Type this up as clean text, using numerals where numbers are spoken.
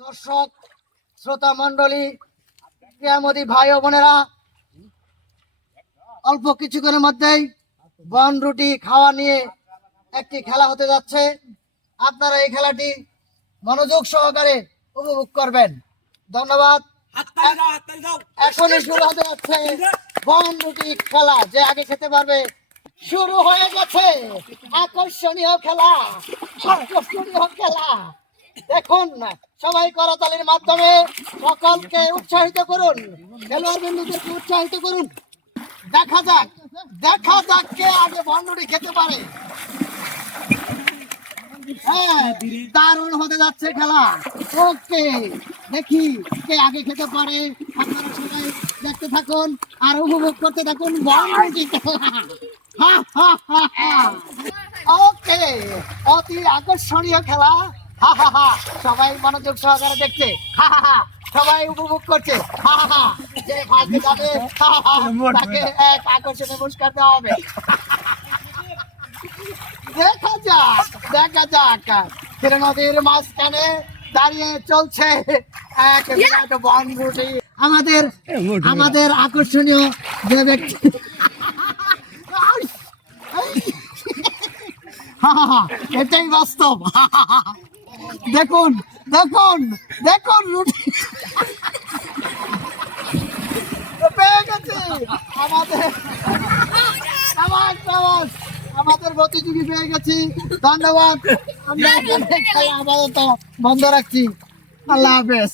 দর্শক শ্রোতা মন্ডলী, প্রিয়মতি ভাই ও বোনেরা, অল্প কিছুক্ষণের মধ্যেই বন রুটি খাওয়া নিয়ে একটি খেলা হতে যাচ্ছে। আপনারা এই খেলাটি মনোযোগ সহকারে উপভোগ করবেন। ধন্যবাদ। এখনই শুরু হতে যাচ্ছে বন রুটি খেলা। যে আগে খেতে পারবে। শুরু হয়ে গেছে আকর্ষণীয় খেলা, আকর্ষণীয় খেলা। দেখুন, সবাই করতালির মাধ্যমে সকলকে উৎসাহিত করুন, খেলোয়াড় বন্ধুদেরকে উৎসাহিত করুন। দেখা যাক, দেখা যাক কে আগে বনরুটি খেতে পারে। হ্যাঁ, দারুণ হতে যাচ্ছে খেলা। ওকে, দেখি কে আগে খেতে পারে। আপনারা সবাই দেখতে থাকুন আর উপভোগ করতে থাকুন বনরুটি খেলা। ওকে, অতি আকর্ষণীয় খেলা। হা হা হা, সবাই মনোযোগ সহকারে দেখছে। হা হা হা, সবাই উপভোগ করছে। হা হা হা, যে ফার্স্টে যাবে তাকে এক আকর্ষণীয় পুরস্কার দেওয়া হবে। দেখা যাক, দেখা যাক। ফিরে নদীর মাঝখানে দাঁড়িয়ে চলছে এক বিরাট বনরুটি। আমাদের আকর্ষণীয় যে ব্যক্তি, এটাই বাস্তব। দেখুন, দেখুন, দেখুন রুটি পেয়ে গেছি। আমাদের প্রতিযোগী পেয়ে গেছি। ধন্যবাদ। আমরা আপাতত বন্ধ রাখছি। আল্লাহ হাফেজ।